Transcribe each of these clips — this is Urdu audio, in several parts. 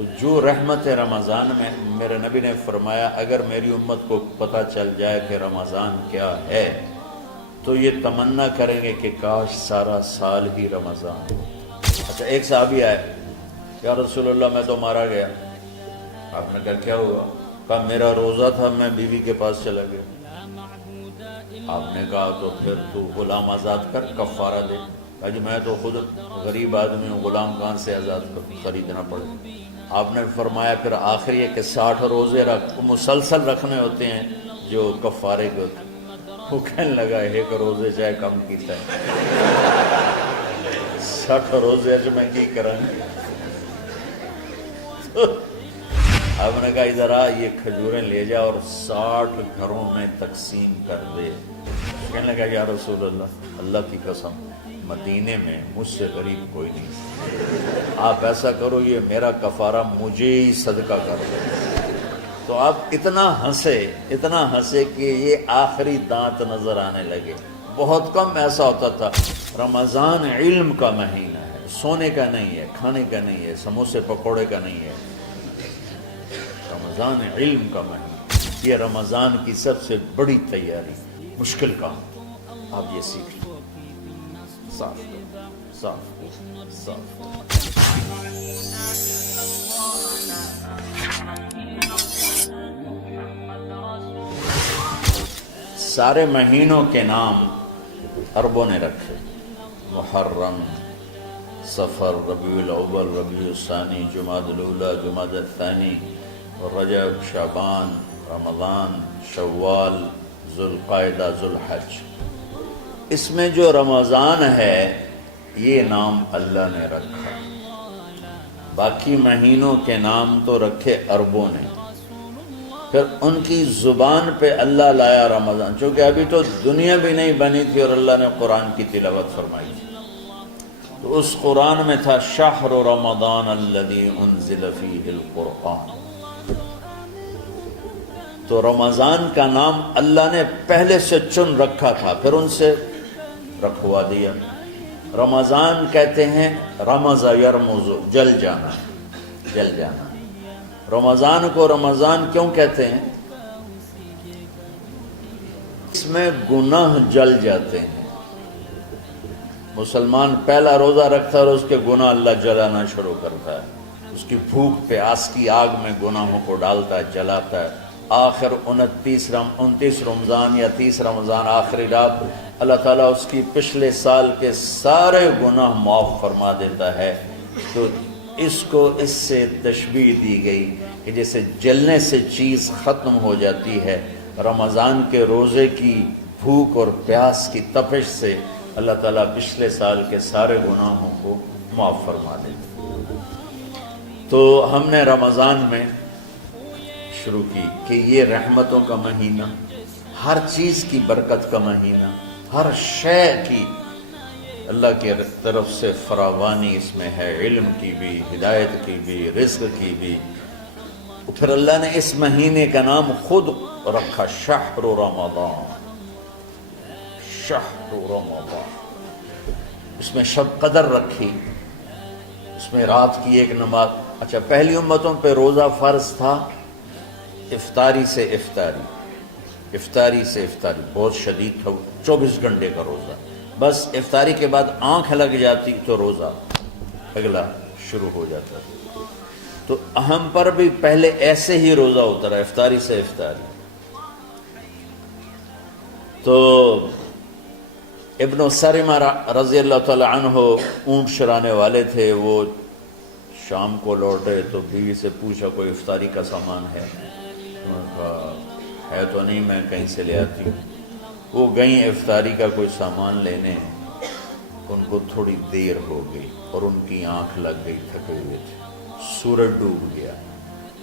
تو جو رحمت رمضان میں میرے نبی نے فرمایا اگر میری امت کو پتہ چل جائے کہ رمضان کیا ہے تو یہ تمنا کریں گے کہ کاش سارا سال ہی رمضان ہو۔ اچھا ایک صحابی آئے، یا رسول اللہ میں تو مارا گیا۔ آپ نے کہا کیا ہوا؟ کہا میرا روزہ تھا، میں بیوی کے پاس چلا گیا۔ آپ نے کہا تو پھر تو غلام آزاد کر، کفارہ دے۔ کہا جی میں تو خود غریب آدمی ہوں، غلام کہاں سے آزاد خریدنا پڑے؟ آپ نے فرمایا پھر آخر یہ کہ 60 روزے مسلسل رکھنے ہوتے ہیں جو کفارے کے ہوتے ہیں۔ وہ کہنے لگا ایک روزے چاہے کم کیتا ہے، 60 روزے جو میں کی کروں۔ آپ نے کہا ادھر آ، یہ کھجوریں لے جا اور 60 گھروں میں تقسیم کر دے۔ کہنے لگا یا رسول اللہ، اللہ کی قسم مدینے میں مجھ سے غریب کوئی نہیں، آپ ایسا کرو یہ میرا کفارہ مجھے ہی صدقہ کر دو۔ تو آپ اتنا ہنسے کہ یہ آخری دانت نظر آنے لگے۔ بہت کم ایسا ہوتا تھا۔ رمضان علم کا مہینہ ہے، سونے کا نہیں ہے، کھانے کا نہیں ہے، سموسے پکوڑے کا نہیں ہے، رمضان علم کا مہینہ۔ یہ رمضان کی سب سے بڑی تیاری، مشکل کام، آپ یہ سیکھ لیں۔ صاف سارے مہینوں کے نام عربوں نے رکھے، محرم، صفر، ربیع الاول، ربیع الثانی، جمادی الاولی، جمادی الثانی، رجب، شعبان، رمضان، شوال، ذوالقعدہ، ذوالحج۔ اس میں جو رمضان ہے یہ نام اللہ نے رکھا، باقی مہینوں کے نام تو رکھے عربوں نے۔ پھر ان کی زبان پہ اللہ لایا رمضان، چونکہ ابھی تو دنیا بھی نہیں بنی تھی اور اللہ نے قرآن کی تلاوت فرمائی تھی، تو اس قرآن میں تھا شہر رمضان الذی انزل فیہ القرآن۔ تو رمضان کا نام اللہ نے پہلے سے چن رکھا تھا، پھر ان سے رکھوا دیا۔ رمضان کہتے ہیں رمض یرمز، جل جانا، جل جانا۔ رمضان کو رمضان کیوں کہتے ہیں؟ اس میں گناہ جل جاتے ہیں۔ مسلمان پہلا روزہ رکھتا ہے اور اس کے گناہ اللہ جلانا شروع کرتا ہے، اس کی بھوک پیاس کی آگ میں گناہوں کو ڈالتا ہے، جلاتا ہے۔ آخر 29 رمضان یا 30 رمضان آخری رات اللہ تعالیٰ اس کی پچھلے سال کے سارے گناہ معاف فرما دیتا ہے۔ تو اس کو اس سے تشبیہ دی گئی کہ جیسے جلنے سے چیز ختم ہو جاتی ہے، رمضان کے روزے کی بھوک اور پیاس کی تپش سے اللہ تعالیٰ پچھلے سال کے سارے گناہوں کو معاف فرما دیتا ہے۔ تو ہم نے رمضان میں شروع کی کہ یہ رحمتوں کا مہینہ، ہر چیز کی برکت کا مہینہ، ہر شے کی اللہ کی طرف سے فراوانی اس میں ہے، علم کی بھی، ہدایت کی بھی، رزق کی بھی۔ پھر اللہ نے اس مہینے کا نام خود رکھا شہر رمضان، شہر رمضان۔ اس میں شب قدر رکھی، اس میں رات کی ایک نماز۔ اچھا پہلی امتوں پہ روزہ فرض تھا افطاری سے افطاری، افطاری سے افطاری، بہت شدید تھا، 24 گھنٹے کا روزہ۔ بس افطاری کے بعد آنکھ لگ جاتی تو روزہ اگلا شروع ہو جاتا تھا۔ تو ہم پر بھی پہلے ایسے ہی روزہ اترا، افطاری سے افطاری۔ تو ابن سرمہ رضی اللہ تعالی عنہ اونٹ چرانے والے تھے، وہ شام کو لوٹے تو بیوی سے پوچھا کوئی افطاری کا سامان ہے؟ انہوں نے کہا ہے تو نہیں، میں کہیں سے لے آتی ہوں۔ وہ گئیں افطاری کا کوئی سامان لینے، ان کو تھوڑی دیر ہو گئی اور ان کی آنکھ لگ گئی، تھکے ہوئے تھے، سورج ڈوب گیا۔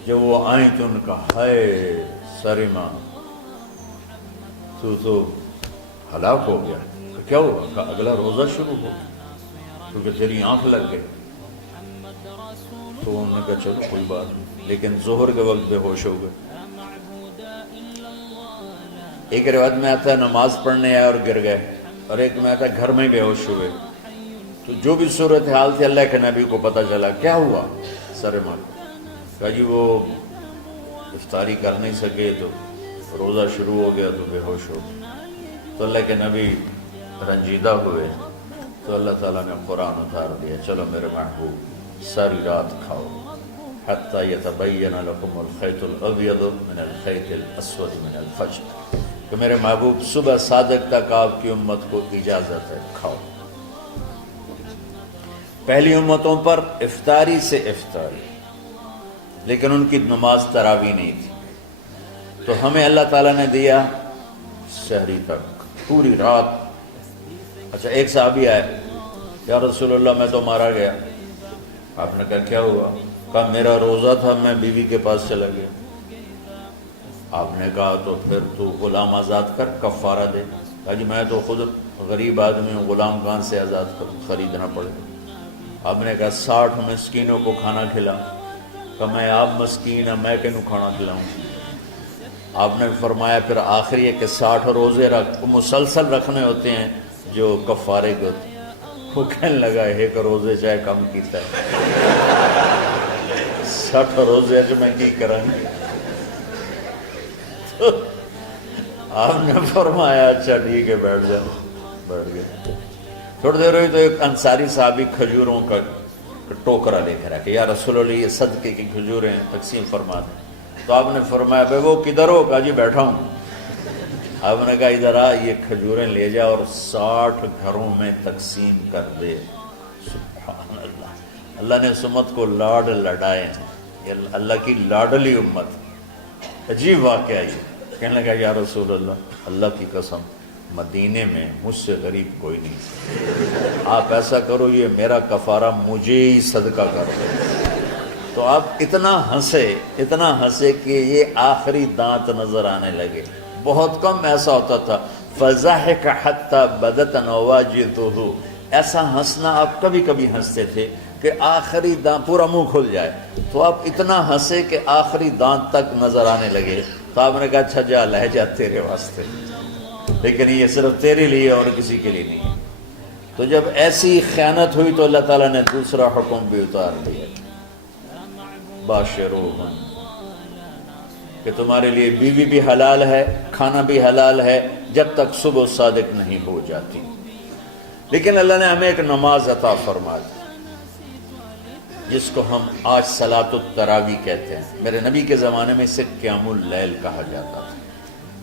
جب وہ آئیں تو ان کا ہائے سرمہ تو ہلاک ہو گیا۔ کیا ہوا؟ کہ اگلا روزہ شروع ہو کیونکہ تیری آنکھ لگ گئی۔ تو انہوں نے کہا چلو کوئی بات نہیں، لیکن ظہر کے وقت بے ہوش ہو گئے۔ ایک روایت میں آتا ہے نماز پڑھنے آئے اور گر گئے، اور ایک میں آتا ہے گھر میں بے ہوش ہوئے۔ تو جو بھی صورتحال تھی اللہ کے نبی کو پتہ چلا۔ کیا ہوا؟ سرمہ کو کہا جی وہ افطاری کر نہیں سکے تو روزہ شروع ہو گیا تو بے ہوش ہو گئے. تو اللہ کے نبی رنجیدہ ہوئے تو اللہ تعالیٰ نے قرآن اتار دیا، چلو میرے محبوب ساری رات کھاؤ حتیٰ یتبین لکم الخیط الابیض من الخیط الاسود من الفجر، کہ میرے محبوب صبح صادق تک آپ کی امت کو اجازت ہے کھاؤ. پہلی امتوں پر افطاری سے افطاری، لیکن ان کی نماز تراویح نہیں تھی. تو ہمیں اللہ تعالیٰ نے دیا سحری تک پوری رات. اچھا ایک صحابی آئے، یا رسول اللہ میں تو مارا گیا. آپ نے کہا کیا ہوا؟ کہا میرا روزہ تھا، میں بیوی کے پاس چلا گیا. آپ نے کہا تو پھر تو غلام آزاد کر، کفارہ دے. کہا جی میں تو خود غریب آدمی ہوں، غلام کہاں سے آزاد کروں، خریدنا پڑے. آپ نے کہا 60 مسکینوں کو کھانا کھلا. کہا میں آپ مسکین ہیں، میں کینوں کھانا کھلاؤں. آپ نے فرمایا پھر آخری ہے کہ 60 روزے مسلسل رکھنے ہوتے ہیں جو کفارے کے ہوتے ہیں. وہ کہنے لگا ایک روزے چاہے کم کیتا ہے 60 روزے جو میں کی کروں. تو آپ نے فرمایا اچھا ٹھیک ہے بیٹھ جاؤ. بیٹھ گئے. تھوڑی دیر ہوئی تو ایک انصاری صحابی کھجوروں کا ٹوکرا لے کر آیا کہ یا رسول اللہ یہ صدقے کی کھجوریں تقسیم فرما دیں. تو آپ نے فرمایا بھائی وہ کدھر ہو؟ کہا جی بیٹھا ہوں. آپ نے کہا ادھر آ، یہ کھجوریں لے جا اور 60 گھروں میں تقسیم کر دے. سبحان اللہ. اللہ نے اس امت کو لاڈ لڈائے ہیں، یہ اللہ کی لاڈلی امت. عجیب واقعہ یہ. کہنے لگا یا رسول اللہ اللہ کی قسم مدینے میں مجھ سے غریب کوئی نہیں، آپ ایسا کرو یہ میرا کفارہ مجھے ہی صدقہ کر دو. تو آپ اتنا ہنسے کہ یہ آخری دانت نظر آنے لگے. بہت کم ایسا ہوتا تھا. فضحک حتی بدت نواجذہ، ایسا ہنسنا آپ کبھی کبھی ہنستے تھے کہ آخری دانت پورا منہ کھل جائے. تو آپ اتنا ہنسے کہ آخری دانت تک نظر آنے لگے. تو آپ نے کہا اچھا جا لہ جا تیرے واسطے، لیکن یہ صرف تیرے لیے اور کسی کے لیے نہیں. تو جب ایسی خیانت ہوئی تو اللہ تعالیٰ نے دوسرا حکم بھی اتار دیا، باشروہن، کہ تمہارے لیے بیوی بھی حلال ہے، کھانا بھی حلال ہے جب تک صبح صادق نہیں ہو جاتی. لیکن اللہ نے ہمیں ایک نماز عطا فرما دی جس کو ہم آج صلاۃ التراویح کہتے ہیں. میرے نبی کے زمانے میں اسے قیام اللیل کہا جاتا تھا.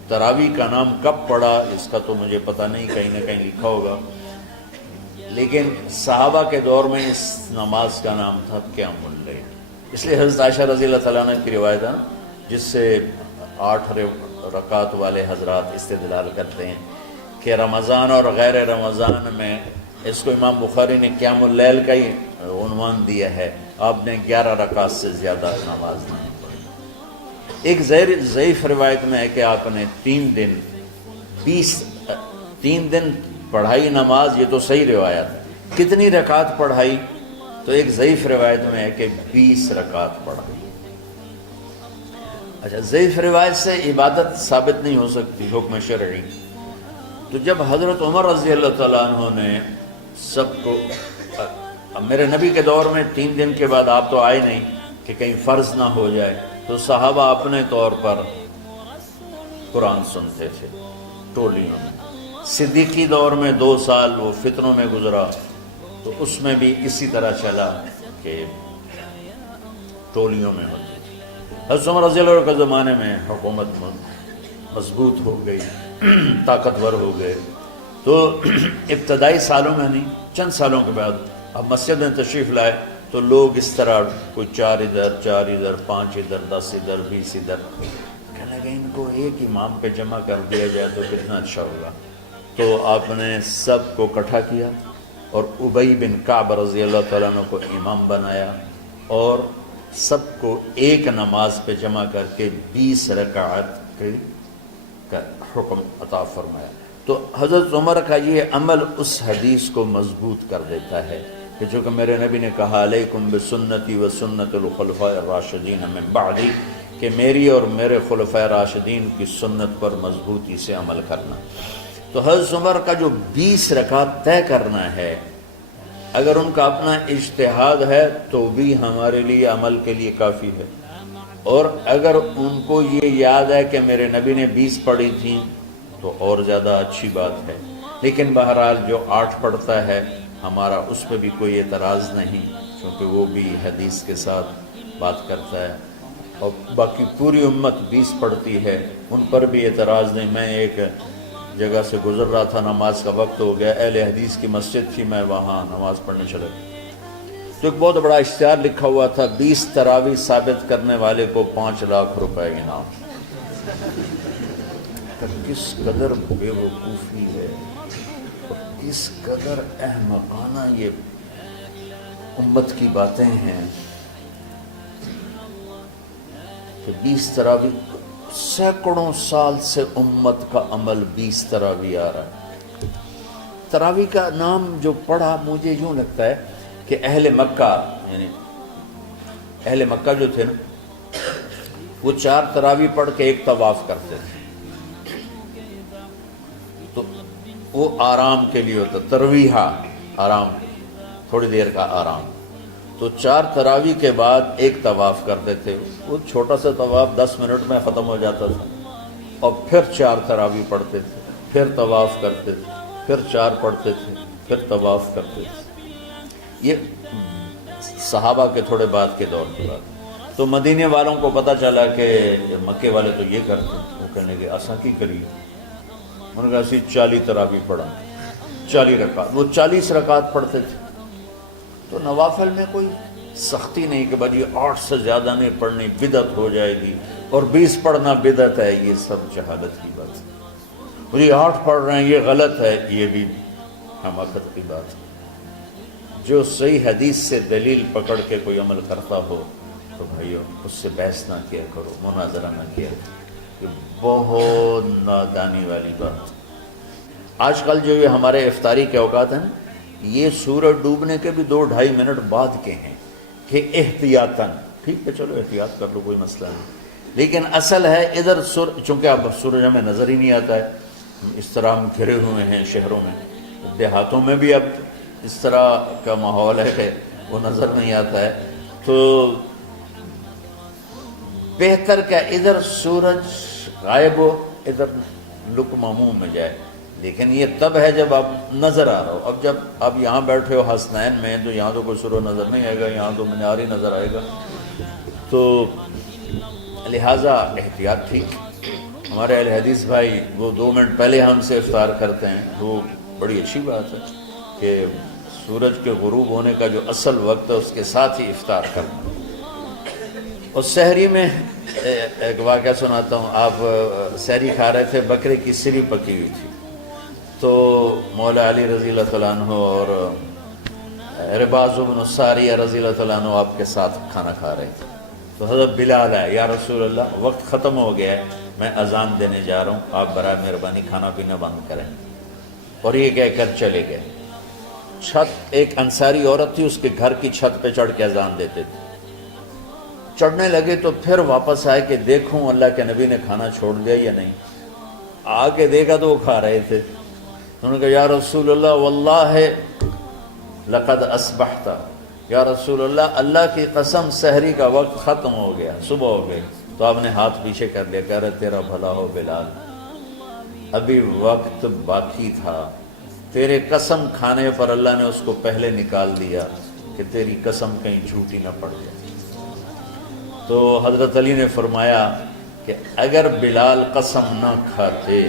تراویح کا نام کب پڑا اس کا تو مجھے پتہ نہیں، کہیں نہ کہیں لکھا ہوگا، لیکن صحابہ کے دور میں اس نماز کا نام تھا قیام اللیل. اس لیے حضرت عائشہ رضی اللہ تعالیٰ عنہ کی روایت ہے جس سے 8 رکعت والے حضرات استدلال کرتے ہیں کہ رمضان اور غیر رمضان میں اس کو امام بخاری نے قیام اللیل کا ہی عنوان دیا ہے. آپ نے 11 رکعت سے زیادہ نماز نہیں پڑھی. ایک ضعیف روایت میں ہے کہ آپ نے 3 دن پڑھائی نماز. یہ تو صحیح روایت ہے. کتنی رکعت پڑھائی؟ تو ایک ضعیف روایت میں ہے کہ 20 رکعت پڑھائی. اچھا ضعیف روایت سے عبادت ثابت نہیں ہو سکتی حکم شرعی. تو جب حضرت عمر رضی اللہ تعالیٰ عنہ نے سب کو، میرے نبی کے دور میں 3 دن کے بعد آپ تو آئے نہیں کہ کہیں فرض نہ ہو جائے، تو صحابہ اپنے طور پر قرآن سنتے تھے ٹولیوں میں. صدیقی دور میں 2 سال وہ فتنوں میں گزرا تو اس میں بھی اسی طرح چلا کہ ٹولیوں میں ہوتی تھی. حضرت عمر رضی اللہ عنہ کے زمانے میں حکومت مضبوط ہو گئی، طاقتور ہو گئے. تو ابتدائی سالوں میں نہیں، چند سالوں کے بعد اب مسجد میں تشریف لائے تو لوگ اس طرح کوئی 4 ادھر 4 ادھر 5 ادھر 10 ادھر 20 ادھر. کہنے لگے ان کو ایک امام پہ جمع کر دیا جائے تو کتنا اچھا ہوگا. تو آپ نے سب کو اکٹھا کیا اور ابی بن کعب رضی اللہ تعالیٰ عنہ کو امام بنایا اور سب کو ایک نماز پہ جمع کر کے 20 رکعت کا حکم عطا فرمایا. تو حضرت عمر کا یہ عمل اس حدیث کو مضبوط کر دیتا ہے کہ جو کہ میرے نبی نے کہا علیکم بسنتی و سنت الخلفاء الراشدین من بعدی، کہ میری اور میرے خلفاء راشدین کی سنت پر مضبوطی سے عمل کرنا. تو حضرت عمر کا جو 20 رکعت طے کرنا ہے، اگر ان کا اپنا اجتہاد ہے تو بھی ہمارے لیے عمل کے لیے کافی ہے. اور اگر ان کو یہ یاد ہے کہ میرے نبی نے 20 پڑھی تھیں تو اور زیادہ اچھی بات ہے، لیکن بہرحال جو 8 پڑھتا ہے ہمارا اس پہ بھی کوئی اعتراض نہیں، کیونکہ وہ بھی حدیث کے ساتھ بات کرتا ہے، اور باقی پوری امت 20 پڑھتی ہے، ان پر بھی اعتراض نہیں۔ میں ایک جگہ سے گزر رہا تھا، نماز کا وقت ہو گیا، اہل حدیث کی مسجد تھی، میں وہاں نماز پڑھنے چلا گیا تو ایک بہت بڑا اشتہار لکھا ہوا تھا، 20 تراویح ثابت کرنے والے کو 5 لاکھ روپے انعام۔ کس قدر بے وقوفی ہے اور کس قدر احمقانہ یہ امت کی باتیں ہیں کہ 20 تراویح، سینکڑوں سال سے امت کا عمل 20 تراویح آ رہا ہے۔ تراویح کا نام جو پڑھا مجھے یوں لگتا ہے کہ اہل مکہ، یعنی اہل مکہ جو تھے نا، وہ 4 تراویح پڑھ کے ایک طواف کرتے تھے، تو وہ آرام کے لیے ہوتا، ترویحہ آرام، تھوڑی دیر کا آرام، تو 4 تراویح کے بعد ایک طواف کرتے تھے، وہ چھوٹا سا طواف 10 منٹ میں ختم ہو جاتا تھا، اور پھر 4 تراویح پڑھتے تھے، پھر طواف کرتے تھے، پھر 4 پڑھتے تھے، پھر طواف کرتے تھے۔ یہ صحابہ کے تھوڑے بعد کے دور کی بات۔ تو مدینے والوں کو پتہ چلا کہ مکے والے تو یہ کرتے ہیں، وہ کہنے کہ اساں کی کریے، انہوں نے کہا اسی 40 تراویح پڑھا، 40 رکعت، وہ 40 رکعت پڑھتے تھے۔ تو نوافل میں کوئی سختی نہیں کہ بھائی 8 سے زیادہ نہیں پڑھنی، بدعت ہو جائے گی، اور 20 پڑھنا بدعت ہے، یہ سب جہالت کی بات ہے۔ مجھے 8 پڑھ رہے ہیں یہ غلط ہے، یہ بھی حماقت کی بات ہے۔ جو صحیح حدیث سے دلیل پکڑ کے کوئی عمل کرتا ہو تو بھائیو اس سے بحث نہ کیا کرو، مناظرہ نہ کیا کرو، یہ بہت نادانی والی بات۔ آج کل جو یہ ہمارے افطاری کے اوقات ہیں، یہ سورج ڈوبنے کے بھی 2-2.5 منٹ بعد کے ہیں کہ احتیاطاً، ٹھیک ہے چلو احتیاط کر لو، کوئی مسئلہ نہیں، لیکن اصل ہے ادھر چونکہ اب سورج ہمیں نظر ہی نہیں آتا ہے، اس طرح ہم گھرے ہوئے ہیں شہروں میں، دیہاتوں میں بھی اب اس طرح کا ماحول ہے کہ وہ نظر نہیں آتا ہے، تو بہتر کہ ادھر سورج غائب ہو، ادھر لک معموم میں جائے، لیکن یہ تب ہے جب آپ نظر آ رہا ہو۔ اب جب آپ یہاں بیٹھے ہو حسنین میں تو یہاں تو کوئی سورج نظر نہیں آئے گا، یہاں تو مینار ہی نظر آئے گا، تو لہٰذا احتیاط تھی۔ ہمارے اہل حدیث بھائی وہ 2 منٹ پہلے ہم سے افطار کرتے ہیں، وہ بڑی اچھی بات ہے کہ سورج کے غروب ہونے کا جو اصل وقت ہے اس کے ساتھ ہی افطار کرنا۔ اور سحری میں ایک واقعہ سناتا ہوں، آپ سحری کھا رہے تھے، بکرے کی سری پکی ہوئی تھی، تو مولا علی رضی اللہ تعالیٰ عنہ اور رباز بن ساریہ رضی اللہ تعالیٰ عنہ آپ کے ساتھ کھانا کھا رہے تھے، تو حضرت بلال ہے، یا رسول اللہ وقت ختم ہو گیا ہے، میں اذان دینے جا رہا ہوں، آپ برائے مہربانی کھانا پینا بند کریں، اور یہ کہہ کر چلے گئے۔ چھت، ایک انصاری عورت تھی، اس کے گھر کی چھت پہ چڑھ کے اذان دیتے تھے، چڑھنے لگے تو پھر واپس آئے کہ دیکھوں اللہ کے نبی نے کھانا چھوڑ دیا یا نہیں، آگے دیکھا تو وہ کھا رہے تھے، انہوں نے کہا یا رسول اللہ واللہ لقد اصبحت، یا رسول اللہ اللہ کی قسم سحری کا وقت ختم ہو گیا، صبح ہو گئی، تو آپ نے ہاتھ پیچھے کر لیا، کہہ رہے تیرا بھلا ہو بلال، ابھی وقت باقی تھا، تیرے قسم کھانے پر اللہ نے اس کو پہلے نکال دیا کہ تیری قسم کہیں جھوٹی نہ پڑ جائے۔ تو حضرت علی نے فرمایا کہ اگر بلال قسم نہ کھاتے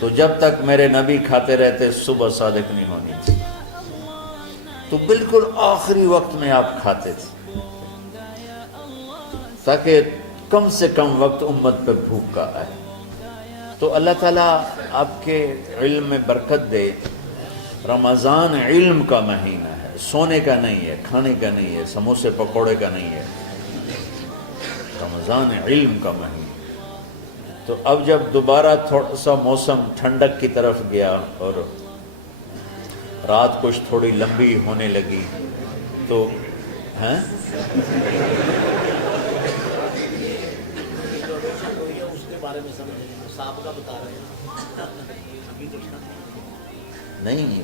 تو جب تک میرے نبی کھاتے رہتے صبح صادق نہیں ہونی تھی، تو بالکل آخری وقت میں آپ کھاتے تھے تاکہ کم سے کم وقت امت پہ بھوک کا آئے۔ تو اللہ تعالیٰ آپ کے علم میں برکت دے۔ رمضان علم کا مہینہ ہے، سونے کا نہیں ہے، کھانے کا نہیں ہے، سموسے پکوڑے کا نہیں ہے، رمضان علم کا مہینہ۔ تو اب جب دوبارہ تھوڑا سا موسم ٹھنڈک کی طرف گیا اور رات کچھ تھوڑی لمبی ہونے لگی تو نہیں،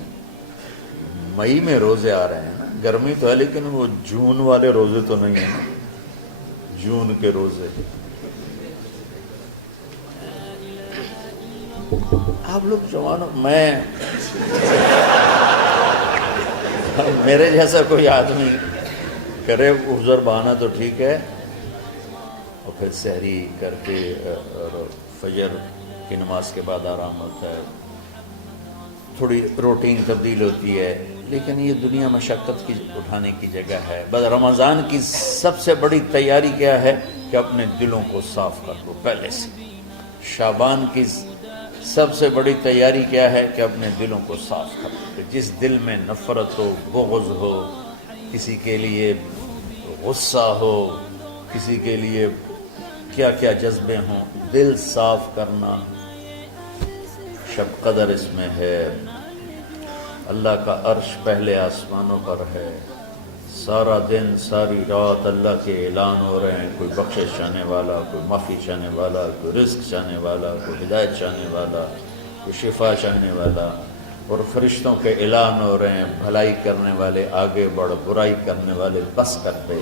مئی میں روزے آ رہے ہیں نا، گرمی تو ہے لیکن وہ جون والے روزے تو نہیں ہیں، جون کے روزے. آپ لوگ جوانوں، میں میرے جیسا کوئی آدمی کرے عذر بہانا تو ٹھیک ہے، اور پھر سحری کر کے اور فجر کی نماز کے بعد آرام ہوتا ہے، تھوڑی روٹین تبدیل ہوتی ہے، لیکن یہ دنیا مشقت کی اٹھانے کی جگہ ہے. بس رمضان کی سب سے بڑی تیاری کیا ہے کہ اپنے دلوں کو صاف کر لو پہلے سے. شعبان کی سب سے بڑی تیاری کیا ہے کہ اپنے دلوں کو صاف کر لو. جس دل میں نفرت ہو، بغض ہو، کسی کے لیے غصہ ہو، کسی کے لیے کیا کیا جذبے ہوں، دل صاف کرنا. شب قدر اس میں ہے، اللہ کا عرش پہلے آسمانوں پر ہے، سارا دن ساری رات اللہ کے اعلان ہو رہے ہیں، کوئی بخشش چاہنے والا، کوئی معافی چاہنے والا، کوئی رزق چاہنے والا، کوئی ہدایت چاہنے والا، کوئی شفا چاہنے والا، اور فرشتوں کے اعلان ہو رہے ہیں، بھلائی کرنے والے آگے بڑھ، برائی کرنے والے بس کر پہ.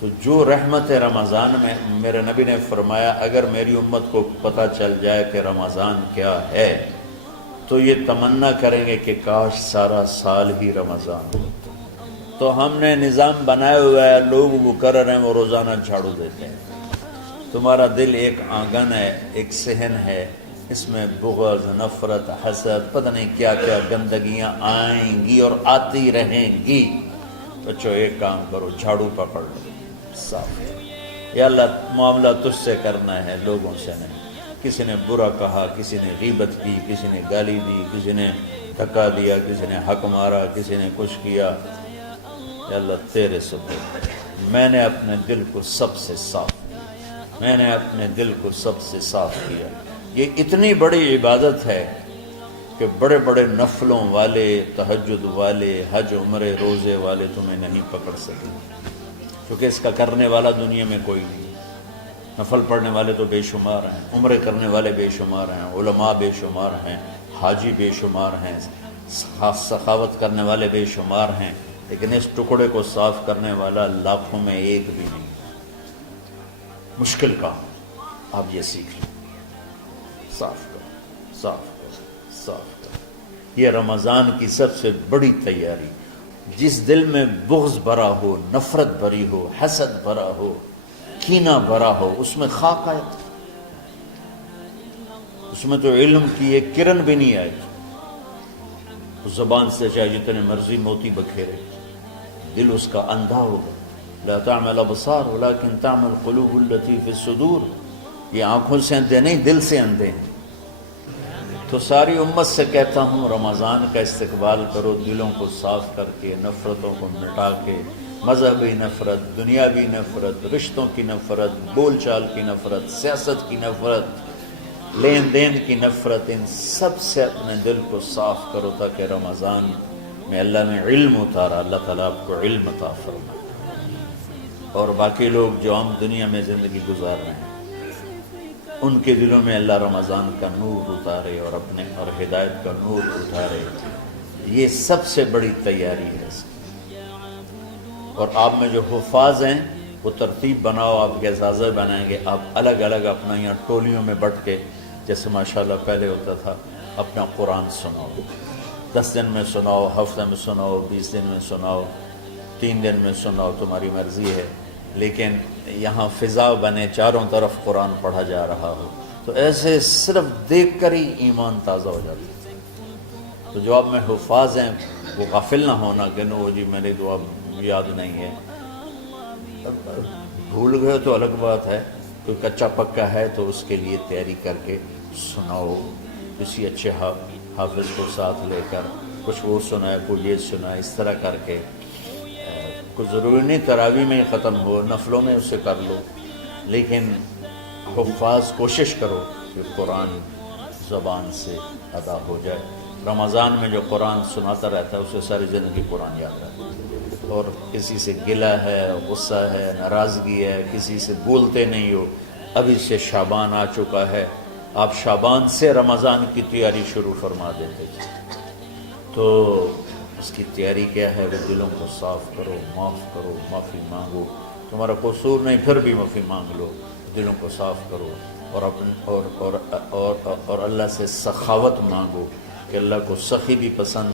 تو جو رحمت رمضان میں، میرے نبی نے فرمایا اگر میری امت کو پتہ چل جائے کہ رمضان کیا ہے تو یہ تمنا کریں گے کہ کاش سارا سال ہی رمضان ہو. تو ہم نے نظام بنایا ہوا ہے، لوگ وہ کر رہے ہیں، وہ روزانہ جھاڑو دیتے ہیں. تمہارا دل ایک آنگن ہے، ایک صحن ہے، اس میں بغض، نفرت، حسد، پتہ نہیں کیا کیا گندگیاں آئیں گی اور آتی رہیں گی. بچوں ایک کام کرو، جھاڑو پکڑ لو، صاف کرو. یا اللہ معاملہ تجھ سے کرنا ہے، لوگوں سے نہیں. کسی نے برا کہا، کسی نے غیبت کی، کسی نے گالی دی، کسی نے دھکا دیا، کسی نے حق مارا، کسی نے کچھ کیا. یا اللہ تیرے سپرد میں نے اپنے دل کو سب سے صاف کیا، میں نے اپنے دل کو سب سے صاف کیا. یہ اتنی بڑی عبادت ہے کہ بڑے بڑے نفلوں والے، تہجد والے، حج عمرے روزے والے تمہیں نہیں پکڑ سکے، کیونکہ اس کا کرنے والا دنیا میں کوئی نہیں. نفل پڑھنے والے تو بے شمار ہیں، عمرے کرنے والے بے شمار ہیں، علماء بے شمار ہیں، حاجی بے شمار ہیں، سخاوت کرنے والے بے شمار ہیں، لیکن اس ٹکڑے کو صاف کرنے والا لاکھوں میں ایک بھی نہیں. مشکل کام، آپ یہ سیکھ لیں. صاف کرو، صاف کرو، صاف کرو. یہ رمضان کی سب سے بڑی تیاری. جس دل میں بغض بھرا ہو، نفرت بھری ہو، حسد بھرا ہو، کینہ بھرا ہو، اس میں خاک آئے، اس میں تو علم کی ایک کرن بھی نہیں آئے. اس زبان سے چاہے جتنے مرضی موتی بکھیرے، دل اس کا اندھا ہوگا. لا تعمل الابصار ولكن تعمل القلوب التي في الصدور. یہ آنکھوں سے اندھے نہیں، دل سے اندھے ہیں. تو ساری امت سے کہتا ہوں رمضان کا استقبال کرو، دلوں کو صاف کر کے، نفرتوں کو مٹا کے، مذہبی نفرت، دنیاوی نفرت، رشتوں کی نفرت، بول چال کی نفرت، سیاست کی نفرت، لین دین کی نفرت، ان سب سے اپنے دل کو صاف کرو تاکہ رمضان میں اللہ نے علم اتارا، اللہ تعالیٰ آپ کو علم عطا فرمائے. اور باقی لوگ جو عام دنیا میں زندگی گزار رہے ہیں ان کے دلوں میں اللہ رمضان کا نور اتارے اور اپنے اور ہدایت کا نور اتارے. یہ سب سے بڑی تیاری ہے اس کی. اور آپ میں جو حفاظ ہیں وہ ترتیب بناؤ، آپ کے اعزازہ بنائیں گے. آپ الگ الگ اپنا یہاں ٹولیوں میں بٹ کے، جیسے ماشاءاللہ پہلے ہوتا تھا، اپنا قرآن سناؤ. 10 دن میں سناؤ، ہفتہ میں سناؤ، 20 دن میں سناؤ، 3 دن میں سناؤ، تمہاری مرضی ہے. لیکن یہاں فضا بنے، چاروں طرف قرآن پڑھا جا رہا ہو، تو ایسے صرف دیکھ کر ہی ایمان تازہ ہو جاتا ہے. تو جو آپ میں حفاظ ہیں وہ غافل نہ ہونا کہ نو جی میری دعا یاد نہیں ہے. بھول گئے تو الگ بات ہے، کوئی کچا پکا ہے تو اس کے لیے تیاری کر کے سناؤ. کسی اچھے حافظ کو ساتھ لے کر کچھ وہ سنائے، کوئی یہ سنائے، اس طرح کر کے. کوئی ضروری نہیں تراویح میں ختم ہو، نفلوں میں اسے کر لو، لیکن حفاظ کوشش کرو کہ قرآن زبان سے ادا ہو جائے. رمضان میں جو قرآن سناتا رہتا ہے اسے ساری زندگی قرآن یاد رہتا ہے. اور کسی سے گلہ ہے، غصہ ہے، ناراضگی ہے، کسی سے بولتے نہیں ہو. ابھی سے شعبان آ چکا ہے، آپ شعبان سے رمضان کی تیاری شروع فرما دیتے تھے. تو اس کی تیاری کیا ہے؟ وہ دلوں کو صاف کرو، معاف کرو، معافی مانگو. تو تمہارا قصور نہیں پھر بھی معافی مانگ لو، دلوں کو صاف کرو اور اللہ سے سخاوت مانگو کہ اللہ کو سخی بھی پسند